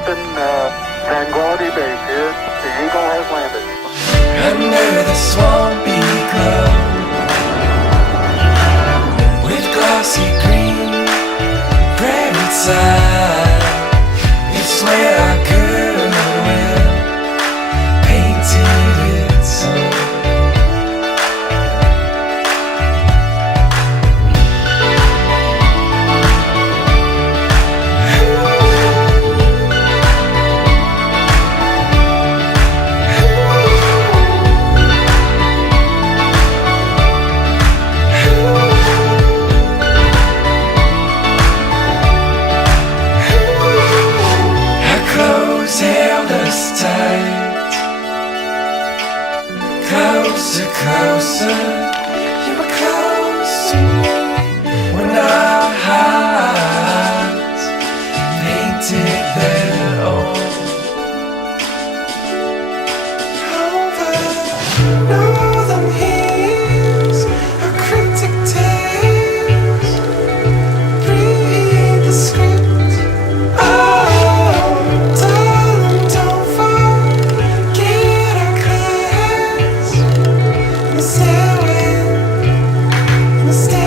Houston, Tranquility Base here. The Eagle has landed. Under the swampy glow, with glossy green prairie side, it's where our goodwill painted its own. Held us tight, closer, closer. You were close to me when our hearts painted their own. Over northern hills, our cryptic tales breathe the script. Stay